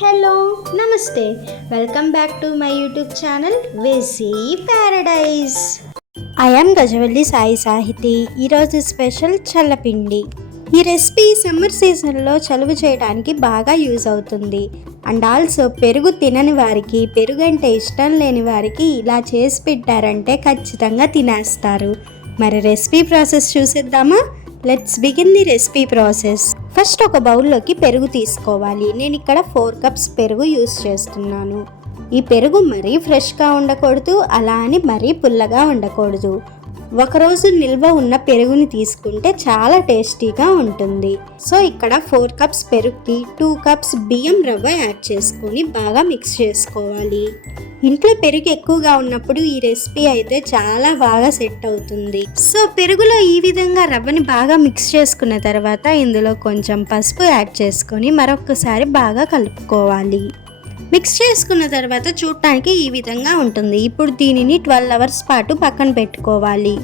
Hello నమస్తే welcome back to my YouTube channel వేసి paradise. I am Gajavalli Sai Sahiti. ఈరోజు special చల్లపిండి. ఈ రెసిపీ సమ్మర్ సీజన్లో చలువ చేయడానికి బాగా యూజ్ అవుతుంది. అండ్ ఆల్సో పెరుగు తినని వారికి, పెరుగు అంటే ఇష్టం లేని వారికి ఇలా చేసి పెట్టారంటే ఖచ్చితంగా తినేస్తారు. మరి రెసిపీ ప్రాసెస్ చూసేద్దామా? Let's begin the recipe process. First ఒక బౌల్లోకి పెరుగు తీసుకోవాలి. నేను ఇక్కడ 4 కప్స్ పెరుగు యూస్ చేస్తున్నాను. ఈ పెరుగు మరీ ఫ్రెష్గా ఉండకూడదు, అలా అని మరీ పుల్లగా ఉండకూడదు. ఒకరోజు నిల్వ ఉన్న పెరుగుని తీసుకుంటే చాలా టేస్టీగా ఉంటుంది. సో ఇక్కడ 4 కప్స్ పెరుగుకి 2 కప్స్ బియ్యం రవ్వ యాడ్ చేసుకొని బాగా మిక్స్ చేసుకోవాలి. ఇంట్లో పెరుగు ఎక్కువగా ఉన్నప్పుడు ఈ రెసిపీ అయితే చాలా బాగా సెట్ అవుతుంది. సో పెరుగులో ఈ విధంగా రవ్వని బాగా మిక్స్ చేసుకున్న తర్వాత ఇందులో కొంచెం పసుపు యాడ్ చేసుకొని మరొకసారి బాగా కలుపుకోవాలి. మిక్స్ చేసుకున్న తర్వాత చూడటానికి ఈ విధంగా ఉంటుంది. ఇప్పుడు దీనిని 12 అవర్స్ పాటు పక్కన పెట్టుకోవాలి.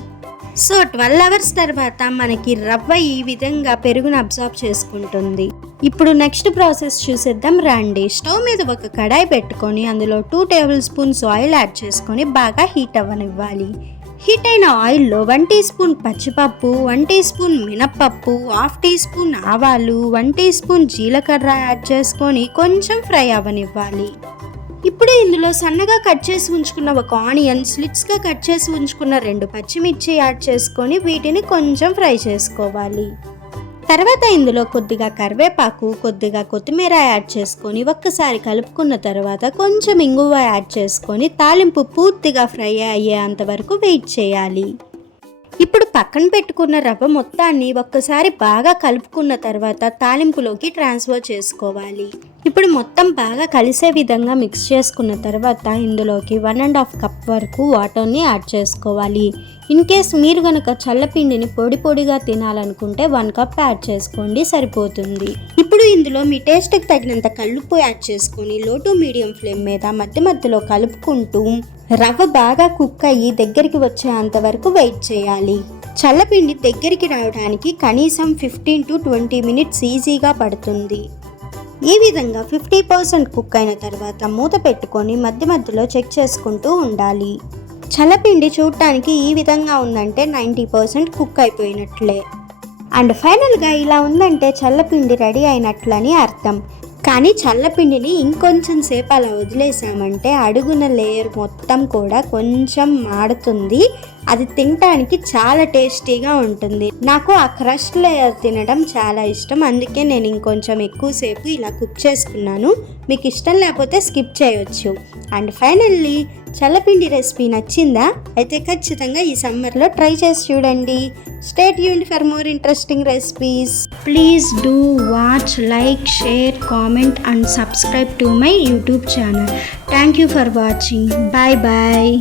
సో 12 అవర్స్ తర్వాత మనకి రవ్వ ఈ విధంగా పెరుగును అబ్జార్బ్ చేసుకుంటుంది. ఇప్పుడు నెక్స్ట్ ప్రాసెస్ చూసేద్దాం రండి. స్టవ్ మీద ఒక కడాయి పెట్టుకొని అందులో 2 టేబుల్ స్పూన్స్ ఆయిల్ యాడ్ చేసుకొని బాగా హీట్ అవ్వనివ్వాలి. హీట్ అయిన ఆయిల్లో 1 టీ స్పూన్ పచ్చిపప్పు, 1 టీ స్పూన్ మినప్పప్పు, 1/2 టీ స్పూన్ ఆవాలు, 1 టీ స్పూన్ జీలకర్ర యాడ్ చేసుకొని కొంచెం ఫ్రై అవ్వనివ్వాలి. ఇప్పుడు ఇందులో సన్నగా కట్ చేసి ఉంచుకున్న ఒక ఆనియన్, స్లిట్స్గా కట్ చేసి ఉంచుకున్న 2 పచ్చిమిర్చి యాడ్ చేసుకొని వీటిని కొంచెం ఫ్రై చేసుకోవాలి. తర్వాత ఇందులో కొద్దిగా కరివేపాకు, కొద్దిగా కొత్తిమీర యాడ్ చేసుకొని ఒక్కసారి కలుపుకున్న తర్వాత కొంచెం ఇంగువ యాడ్ చేసుకొని తాలింపు పూర్తిగా ఫ్రై అయ్యేంత వరకు వెయిట్ చేయాలి. ఇప్పుడు పక్కన పెట్టుకున్న రవ్వ మొత్తాన్ని ఒక్కసారి బాగా కలుపుకున్న తర్వాత తాలింపులోకి ట్రాన్స్ఫర్ చేసుకోవాలి. ఇప్పుడు మొత్తం బాగా కలిసే విధంగా మిక్స్ చేసుకున్న తర్వాత ఇందులోకి 1.5 కప్ వరకు వాటర్ని యాడ్ చేసుకోవాలి. ఇన్ కేస్ మీరు కనుక చల్లపిండిని పొడి పొడిగా తినాలనుకుంటే 1 కప్ యాడ్ చేసుకోండి, సరిపోతుంది. ఇప్పుడు ఇందులో మీ టేస్ట్కి తగినంత కల్లుప్పు యాడ్ చేసుకొని లో టు మీడియం ఫ్లేమ్ మీద మధ్య మధ్యలో కలుపుకుంటూ రవ్వ బాగా కుక్ అయ్యి దగ్గరికి వచ్చేంత వరకు వెయిట్ చేయాలి. చల్లపిండి దగ్గరికి రావడానికి కనీసం 15 to 20 మినిట్స్ ఈజీగా పడుతుంది. ఈ విధంగా 50% కుక్ అయిన తర్వాత మూత పెట్టుకొని మధ్య మధ్యలో చెక్ చేసుకుంటూ ఉండాలి. చల్లపిండి చూడటానికి ఈ విధంగా ఉందంటే 90% కుక్ అయిపోయినట్లే. అండ్ ఫైనల్గా ఇలా ఉందంటే చల్లపిండి రెడీ అయినట్లని అర్థం. కానీ చల్లపిండిని ఇంకొంచెం సేపు అలా వదిలేసామంటే అడుగున లేయర్ మొత్తం కూడా కొంచెం మాడుతుంది. అది తినడానికి చాలా టేస్టీగా ఉంటుంది. నాకు ఆ క్రష్ లేయర్ తినడం చాలా ఇష్టం, అందుకే నేను ఇంకొంచెం ఎక్కువసేపు ఇలా కుక్ చేసుకున్నాను. మీకు ఇష్టం లేకపోతే స్కిప్ చేయొచ్చు. అండ్ ఫైనల్లీ చల్లపిండి రెసిపీ నచ్చిందా? అయితే ఖచ్చితంగా ఈ సమ్మర్లో ట్రై చేసి చూడండి. Stay tuned for more interesting recipes. Please do watch, like, share, comment and subscribe to my YouTube channel. Thank you for watching. Bye bye.